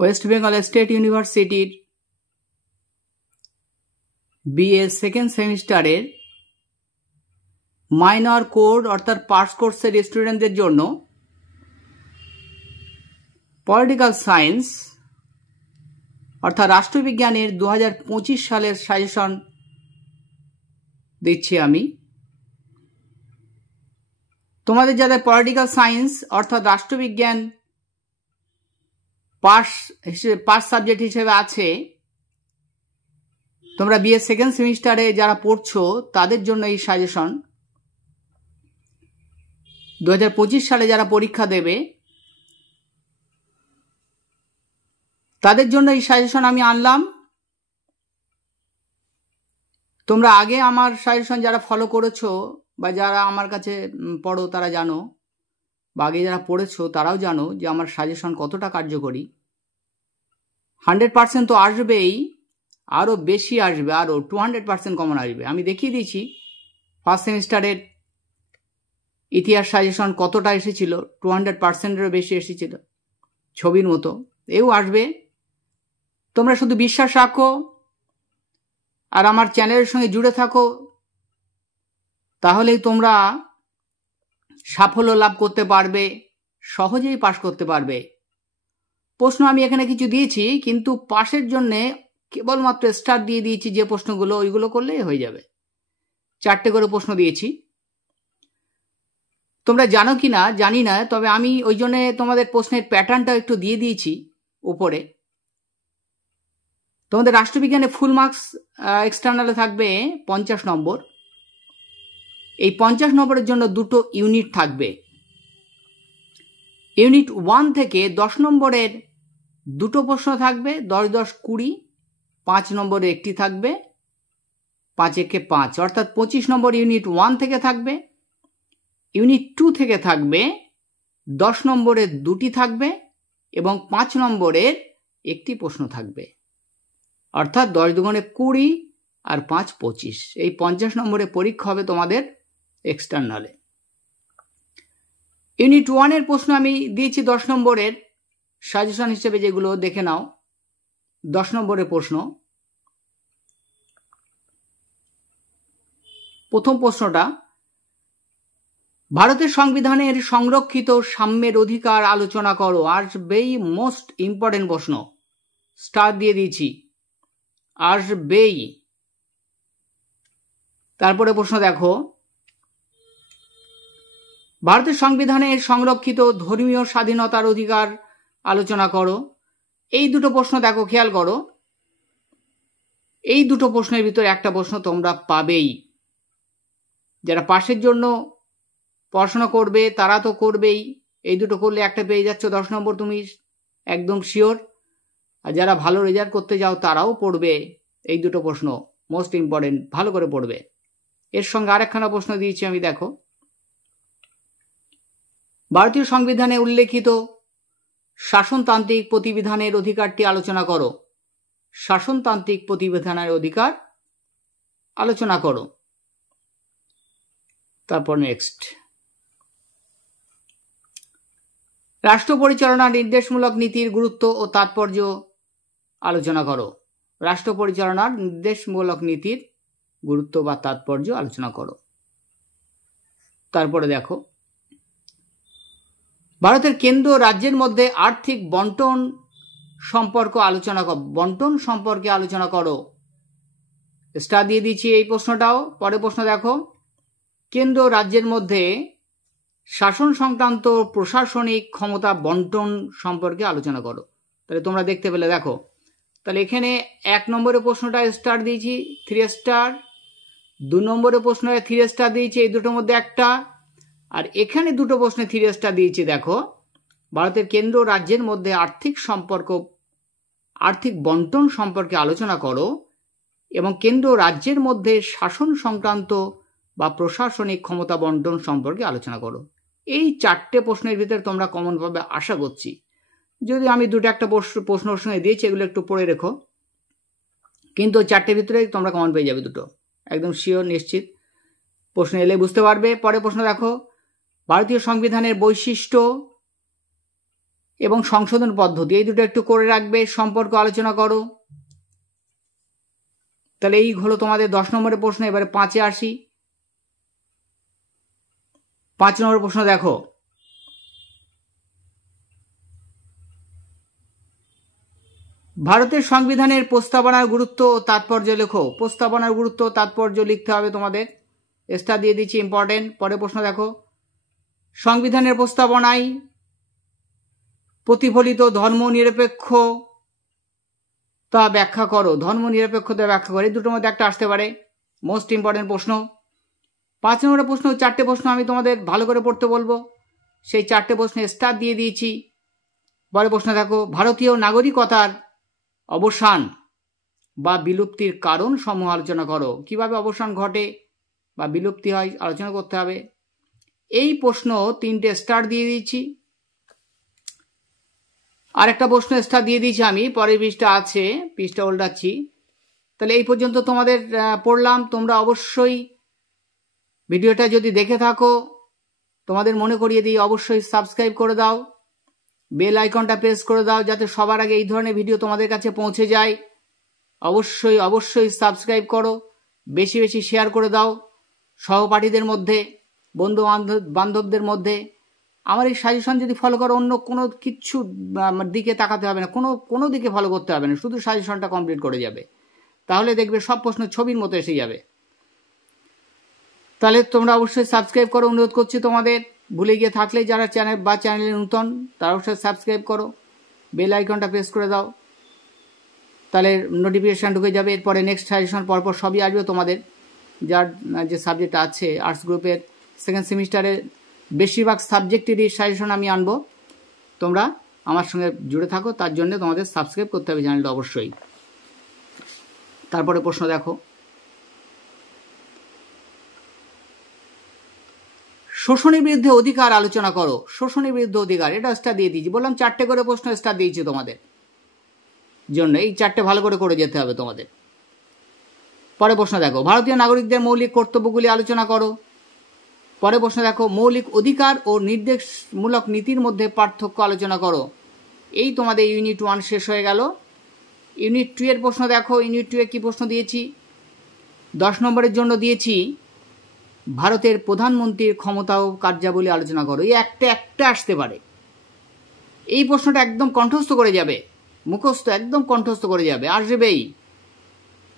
West Bengal state ইউনিভার্সিটির BA second সেমিস্টারের minor code অর্থাৎ পাস কোর্সের স্টুডেন্টদের জন্য পলিটিক্যাল সায়েন্স অর্থাৎ রাষ্ট্রবিজ্ঞানের 2025 সালের সাজেশন দিচ্ছি আমি। তোমাদের যাদের পলিটিক্যাল সায়েন্স অর্থাৎ রাষ্ট্রবিজ্ঞান পাস সাবজেক্ট হিসেবে আছে, তোমরা বিএ সেকেন্ড সেমিস্টারে যারা পড়ছো তাদের জন্য এই সাজেশন। 2025 সালে যারা পরীক্ষা দেবে তাদের জন্য এই সাজেশন আমি আনলাম। তোমরা আগে আমার সাজেশন যারা ফলো করেছো বা যারা আমার কাছে পড়ো তারা জানো, বা আগে যারা পড়েছো তারাও জানো যে আমার সাজেশন কতটা কার্যকরী। 100% তো আসবেই, আরও বেশি আসবে, আরও 200% কমন আসবে। আমি দেখিয়ে দিয়েছি ফার্স্ট সেমিস্টারের ইতিহাস সাজেশন কতটা এসেছিল, 200%-এরও বেশি এসেছিল, ছবির মতো। এও আসবে। তোমরা শুধু বিশ্বাস রাখো আর আমার চ্যানেলের সঙ্গে জুড়ে থাকো, তাহলেই তোমরা সাফল্য লাভ করতে পারবে, সহজেই পাস করতে পারবে। প্রশ্ন আমি এখানে কিছু দিয়েছি, কিন্তু পাসের জন্যে কেবলমাত্র স্টার দিয়ে দিয়েছি যে প্রশ্নগুলো, ওইগুলো করলেই হয়ে যাবে। 4টে করে প্রশ্ন দিয়েছি। তোমরা জানো কি না জানি না, তবে আমি ওই জন্যে তোমাদের প্রশ্নের প্যাটার্নটা একটু দিয়ে দিয়েছি উপরে। তোমাদের রাষ্ট্রবিজ্ঞানে ফুল মার্কস এক্সটার্নালে থাকবে 50 নম্বর। এই 50 নম্বরের জন্য 2টো ইউনিট থাকবে। ইউনিট 1 থেকে 10 নম্বরের 2টো প্রশ্ন থাকবে, 10, 10, 20। 5 নম্বরে একটি থাকবে, 5 একে 5, অর্থাৎ 25 নম্বর ইউনিট 1 থেকে থাকবে। ইউনিট 2 থেকে থাকবে 10 নম্বরের 2টি থাকবে এবং 5 নম্বরের একটি প্রশ্ন থাকবে, অর্থাৎ 10 দুগুণে 20 আর 5 25। এই 50 নম্বরের পরীক্ষা হবে তোমাদের এক্সটার্নালে। ইউনিট 1 এর প্রশ্ন আমি দিয়েছি 10 নম্বরের সাজেশন হিসেবে, যেগুলো দেখে নাও। 10 নম্বরের প্রশ্ন, প্রথম প্রশ্নটা, ভারতের সংবিধানের সংরক্ষিত সাম্যের অধিকার আলোচনা করো। আসবেই মোস্ট ইম্পর্টেন্ট প্রশ্ন, স্টার দিয়ে দিয়েছি, আসবেই। তারপরে প্রশ্ন দেখো, ভারতের সংবিধানের সংরক্ষিত ধর্মীয় স্বাধীনতার অধিকার আলোচনা করো। এই দুটো প্রশ্ন দেখো, খেয়াল করো, এই দুটো প্রশ্নের ভিতরে একটা প্রশ্ন তোমরা পাবেই। যারা পাশের জন্য পড়াশোনা করবে তারা তো করবেই, এই দুটো করলে একটা পেয়ে যাচ্ছ 10 নম্বর, তুমি একদম শিওর। আর যারা ভালো রেজাল্ট করতে যাও তারাও পড়বে এই দুটো প্রশ্ন, মোস্ট ইম্পর্টেন্ট, ভালো করে পড়বে। এর সঙ্গে আরেকখানা প্রশ্ন দিয়েছি আমি, দেখো, ভারতীয় সংবিধানে উল্লেখিত শাসনতান্ত্রিক প্রতিবিধানের অধিকারটি আলোচনা করো। শাসনতান্ত্রিক প্রতিবিধানের অধিকার আলোচনা করো। তারপর নেক্সট, রাষ্ট্র পরিচালনা নির্দেশমূলক নীতির গুরুত্ব ও তাৎপর্য আলোচনা করো। রাষ্ট্র পরিচালনার নির্দেশমূলক নীতির গুরুত্ব বা তাৎপর্য আলোচনা করো। তারপরে দেখো, ভারতের কেন্দ্র রাজ্যের মধ্যে আর্থিক বন্টন সম্পর্ক আলোচনা করো। বন্টন সম্পর্কে আলোচনা করো, স্টার দিয়ে দিচ্ছি এই প্রশ্নটাও। পরের প্রশ্ন দেখো, কেন্দ্র রাজ্যের মধ্যে শাসন সংক্রান্ত প্রশাসনিক ক্ষমতা বন্টন সম্পর্কে আলোচনা করো। তাহলে তোমরা দেখতে পেলে, দেখো, তাহলে এখানে 1 নম্বরের প্রশ্নটা স্টার দিয়েছি, 3 স্টার। 2 নম্বরের প্রশ্নটা 3 স্টার দিয়েছি, এই দুটোর মধ্যে একটা। আর এখানে দুটো প্রশ্নে 3 স্টার দিয়েছি। দেখো, ভারতের কেন্দ্র রাজ্যের মধ্যে আর্থিক বন্টন সম্পর্কে আলোচনা করো এবং কেন্দ্র রাজ্যের মধ্যে শাসন সংক্রান্ত বা প্রশাসনিক ক্ষমতা বন্টন সম্পর্কে আলোচনা করো। এই 4টে প্রশ্নের ভিতরে তোমরা কমন পাবে আশা করছি। যদি আমি দুটো একটা প্রশ্নের সঙ্গে দিয়েছি, এগুলো একটু পড়ে রেখো, কিন্তু 4টে ভিতরে তোমরা কমন পেয়ে যাবে দুটো, একদম শিওর, নিশ্চিত। প্রশ্ন এলে বুঝতে পারবে। পরের প্রশ্ন দেখো, ভারতীয় সংবিধানের বৈশিষ্ট্য এবং সংশোধন পদ্ধতি, এই দুটো একটু করে রাখবে। সম্পর্ক আলোচনা করো। তাহলে এই হলো তোমাদের 10 নম্বরের প্রশ্ন। এবারে 5-এ আসি। 5 নম্বর প্রশ্ন দেখো, ভারতের সংবিধানের প্রস্তাবনার গুরুত্ব ও তাৎপর্য লেখো। প্রস্তাবনার গুরুত্ব ও তাৎপর্য লিখতে হবে তোমাদের। স্টার দিয়ে দিচ্ছি, ইম্পর্টেন্ট। পরে প্রশ্ন দেখো, সংবিধানের প্রস্তাবনায় প্রতিফলিত ধর্মনিরপেক্ষতা ব্যাখ্যা করো। ধর্মনিরপেক্ষতা ব্যাখ্যা করো, এই দুটোর মধ্যে একটা আসতে পারে। মোস্ট ইম্পর্টেন্ট প্রশ্ন। 5 নম্বরের প্রশ্ন, 4টে প্রশ্ন আমি তোমাদের ভালো করে পড়তে বলবো। সেই 4টে প্রশ্নে স্টার দিয়ে দিয়েছি। পরে প্রশ্ন দেখো, ভারতীয় নাগরিকতার অবসান বা বিলুপ্তির কারণ সমূহ আলোচনা করো। কিভাবে অবসান ঘটে বা বিলুপ্তি হয় আলোচনা করতে হবে। এই প্রশ্ন 3টে স্টার দিয়ে দিয়েছি। আরেকটা প্রশ্ন স্টার দিয়ে দিয়েছি আমি, পরের পৃষ্ঠা আছে, পৃষ্ঠা উল্টাচ্ছি। তাহলে এই পর্যন্ত তোমাদের পড়লাম। তোমরা অবশ্যই ভিডিওটা যদি দেখে থাকো, তোমাদের মনে করিয়ে দিই, অবশ্যই সাবস্ক্রাইব করে দাও, বেল আইকনটা প্রেস করে দাও, যাতে সবার আগে এই ধরনের ভিডিও তোমাদের কাছে পৌঁছে যায়। অবশ্যই অবশ্যই সাবস্ক্রাইব করো, বেশি বেশি শেয়ার করে দাও সহপাঠীদের মধ্যে, বন্ধু বান্ধবদের মধ্যে। আমার এই সাজেশন যদি ফলো করো, অন্য কোনো কিচ্ছু দিকে তাকাতে হবে না, কোনো দিকে ফলো করতে হবে না, শুধু সাজেশনটা কমপ্লিট করে যাবে। তাহলে দেখবে সব প্রশ্ন ছবির মতো এসে যাবে। তাহলে তোমরা অবশ্যই সাবস্ক্রাইব করো, অনুরোধ করছি তোমাদের। ভুলে গিয়ে থাকলে যারা চ্যানেলে নতুন, তারা অবশ্যই সাবস্ক্রাইব করো, বেল আইকনটা প্রেস করে দাও, তাহলে নোটিফিকেশান ঢুকে যাবে। এরপরে নেক্সট সাজেশন পরপর সবই আসবে তোমাদের। যার যে সাবজেক্ট আছে আর্টস গ্রুপের সেকেন্ড সেমিস্টারের বেশিরভাগ সাবজেক্টেরই সাজেশন আমি আনবো। তোমরা আমার সঙ্গে জুড়ে থাকো, তার জন্য তোমাদের সাবস্ক্রাইব করতে হবে চ্যানেলটা অবশ্যই। তারপরে প্রশ্ন দেখো, শোষণের বিরুদ্ধে অধিকার আলোচনা করো। শোষণের বিরুদ্ধে অধিকার, এটা স্টার দিয়ে দিয়েছি। বললাম 4টে করে প্রশ্ন স্টার দিয়েছি তোমাদের জন্য, এই 4টে ভালো করে যেতে হবে তোমাদের। পরে প্রশ্ন দেখো, ভারতীয় নাগরিকদের মৌলিক কর্তব্যগুলি আলোচনা করো। পরে প্রশ্ন দেখো, মৌলিক অধিকার ও নির্দেশমূলক নীতির মধ্যে পার্থক্য আলোচনা করো। এই তোমাদের ইউনিট 1 শেষ হয়ে গেল। ইউনিট 2 এর প্রশ্ন দেখো। ইউনিট 2 এ কি প্রশ্ন দিয়েছি? 10 নম্বরের জন্য দিয়েছি ভারতের প্রধানমন্ত্রীর ক্ষমতা ও কার্যাবলী আলোচনা করো। এই একটা আসতে পারে। এই প্রশ্নটা একদম কণ্ঠস্থ করে যাবে, মুখস্থ একদম কণ্ঠস্থ করে যাবে, আসবেই।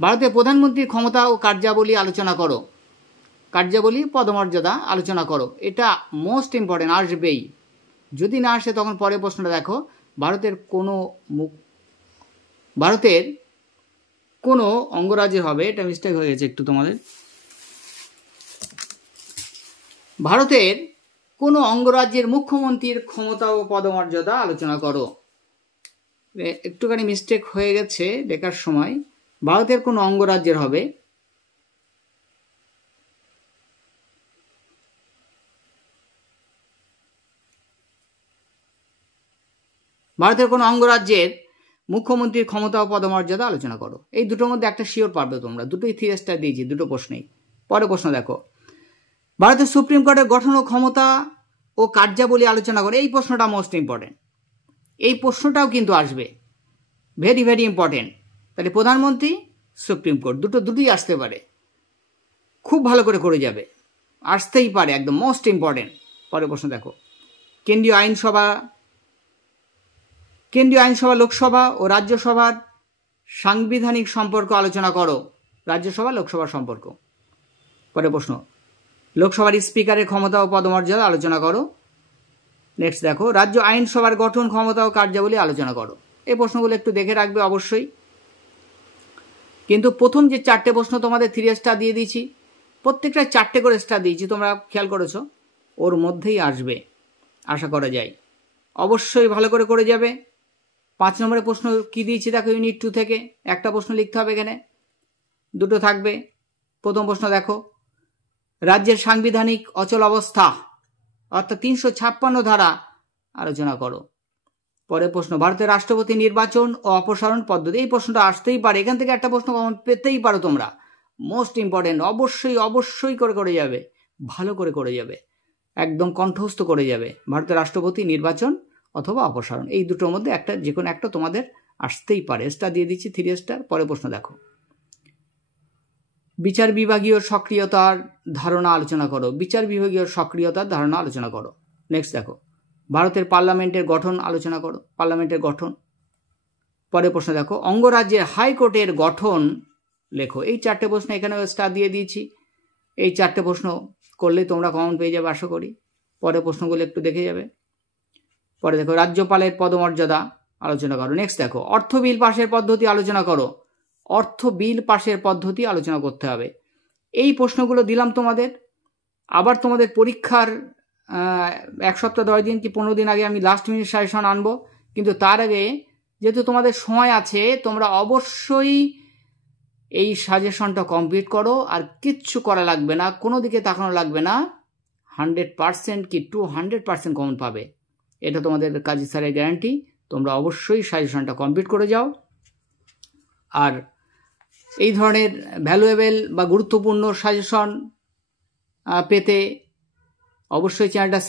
ভারতের প্রধানমন্ত্রীর ক্ষমতা ও কার্যাবলী আলোচনা করো। কার্যাবলী পদমর্যাদা আলোচনা করো, এটা মোস্ট ইম্পর্টেন্ট, আসবেই। যদি না আসে তখন পরে প্রশ্নটা দেখো, ভারতের কোনো অঙ্গরাজ্যের হবে, এটা মিস্টেক হয়ে গেছে একটু তোমাদের। ভারতের কোনো অঙ্গরাজ্যের মুখ্যমন্ত্রীর ক্ষমতা ও পদমর্যাদা আলোচনা করো। একটুখানি মিস্টেক হয়ে গেছে লেখার সময়। ভারতের কোনো অঙ্গরাজ্যের হবে, ভারতের কোনো অঙ্গরাজ্যের মুখ্যমন্ত্রীর ক্ষমতা ও পদমর্যাদা আলোচনা করো। এই দুটোর মধ্যে একটা শিওর পারবে তোমরা, দুটোই 3 স্টার দিয়েছি, দুটো প্রশ্নেই। পরে প্রশ্ন দেখো, ভারতের সুপ্রিম কোর্টের গঠন ও ক্ষমতা ও কার্যাবলী আলোচনা করে। এই প্রশ্নটা মোস্ট ইম্পর্টেন্ট, এই প্রশ্নটাও কিন্তু আসবে, ভেরি ভেরি ইম্পর্টেন্ট। তাহলে প্রধানমন্ত্রী, সুপ্রিম কোর্ট, দুটোই আসতে পারে। খুব ভালো করে যাবে, আসতেই পারে, একদম মোস্ট ইম্পর্টেন্ট। পরে প্রশ্ন দেখো, কেন্দ্রীয় আইনসভা, লোকসভা ও রাজ্যসভার সাংবিধানিক সম্পর্ক আলোচনা করো। রাজ্যসভা লোকসভার সম্পর্ক। পরে প্রশ্ন, লোকসভার স্পিকারের ক্ষমতা ও পদমর্যাদা আলোচনা করো। নেক্সট দেখো, রাজ্য আইনসভার গঠন, ক্ষমতা ও কার্যাবলী আলোচনা করো। এই প্রশ্নগুলো একটু দেখে রাখবে অবশ্যই। কিন্তু প্রথম যে 4টে প্রশ্ন তোমাদের 3 স্টার দিয়ে দিয়েছি, প্রত্যেকটা 4টে করে স্টার দিয়েছি, তোমরা খেয়াল করেছো, ওর মধ্যেই আসবে আশা করা যায়। অবশ্যই ভালো করে যাবে। 5 নম্বরের প্রশ্ন কি দিয়েছি দেখো, ইউনিট 2 থেকে একটা প্রশ্ন লিখতে হবে, এখানে দুটো থাকবে। প্রথম প্রশ্ন দেখো, রাজ্যের সাংবিধানিক অচল অবস্থা অর্থাৎ 356 ধারা আলোচনা করো। পরে প্রশ্ন, ভারতের রাষ্ট্রপতি নির্বাচন ও অপসারণ পদ্ধতি। এই প্রশ্নটা আসতেই পারে, এখান থেকে একটা প্রশ্ন পেতেই পারো তোমরা, মোস্ট ইম্পর্টেন্ট। অবশ্যই করে যাবে, ভালো করে যাবে, একদম কণ্ঠস্থ করে যাবে। ভারতের রাষ্ট্রপতি নির্বাচন অথবা অপসারণ, এই দুটোর মধ্যে একটা যে কোনো একটা তোমাদের আসতেই পারে। স্টার দিয়ে দিচ্ছি 3 স্টার। পরে প্রশ্ন দেখো, বিচার বিভাগীয় সক্রিয়তার ধারণা আলোচনা করো। বিচার বিভাগীয় সক্রিয়তার ধারণা আলোচনা করো। নেক্সট দেখো, ভারতের পার্লামেন্টের গঠন আলোচনা করো, পার্লামেন্টের গঠন। পরে প্রশ্ন দেখো, অঙ্গরাজ্যের হাইকোর্টের গঠন লেখো। এই 4টে প্রশ্ন এখানে স্টার দিয়ে দিয়েছি। এই 4টে প্রশ্ন করলে তোমরা কমন পেয়ে যাবে আশা করি। পরে প্রশ্নগুলো একটু দেখে যাবে। পরে দেখো, রাজ্যপালের পদমর্যাদা আলোচনা করো। নেক্সট দেখো, অর্থ বিল পাশের পদ্ধতি আলোচনা করো। অর্থ বিল পাশের পদ্ধতি আলোচনা করতে হবে। এই প্রশ্নগুলো দিলাম তোমাদের। আবার তোমাদের পরীক্ষার 1 সপ্তাহ 10 দিন কি 15 দিন আগে আমি লাস্ট মিনিট সাজেশন আনবো, কিন্তু তার আগে যেহেতু তোমাদের সময় আছে, তোমরা অবশ্যই এই সাজেশনটা কমপ্লিট করো। আর কিচ্ছু করা লাগবে না, কোনো দিকে তাকানো লাগবে না, 100% কি 200% কমন পাবে, এটা তোমাদের কাজী স্যারের গ্যারান্টি। তোমরা অবশ্যই সাজেশনটা কমপ্লিট করে যাও। আর এই ধরনের ভ্যালুয়েবল বা গুরুত্বপূর্ণ সাজেশন পেতে অবশ্যই চ্যানেলটা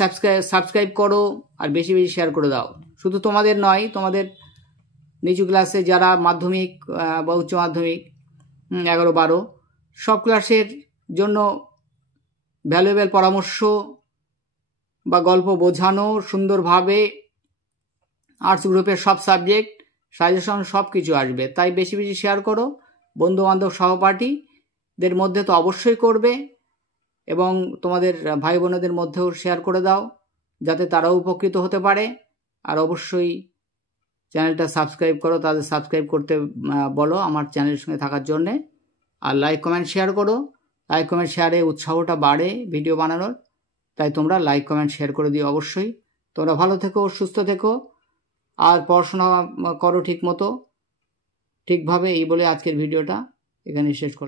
সাবস্ক্রাইব করো আর বেশি বেশি শেয়ার করে দাও। শুধু তোমাদের নয়, তোমাদের নিচু ক্লাসে যারা মাধ্যমিক বা উচ্চ মাধ্যমিক 11-12 সব ক্লাসের জন্য ভ্যালুয়েবল পরামর্শ বা গল্প বোঝানো সুন্দরভাবে, আর্টস গ্রুপের সব সাবজেক্ট সাজেশন সব কিছু আসবে। তাই বেশি বেশি শেয়ার করো, বন্ধুবান্ধব সহপাঠীদের মধ্যে তো অবশ্যই করবে, এবং তোমাদের ভাই বোনেদের মধ্যেও শেয়ার করে দাও যাতে তারাও উপকৃত হতে পারে। আর অবশ্যই চ্যানেলটা সাবস্ক্রাইব করো, তাদের সাবস্ক্রাইব করতে বলো আমার চ্যানেলের সঙ্গে থাকার জন্যে। আর লাইক কমেন্ট শেয়ার করো, লাইক কমেন্ট শেয়ারে উৎসাহটা বাড়ে ভিডিও বানানোর। তাই তোমরা লাইক কমেন্ট শেয়ার করে দিও অবশ্যই। তোমরা ভালো থেকো, সুস্থ থেকো, আর পড়াশোনা করো ঠিক মতো, ঠিকভাবে। এই বলে আজকের ভিডিওটা এখানে শেষ করো।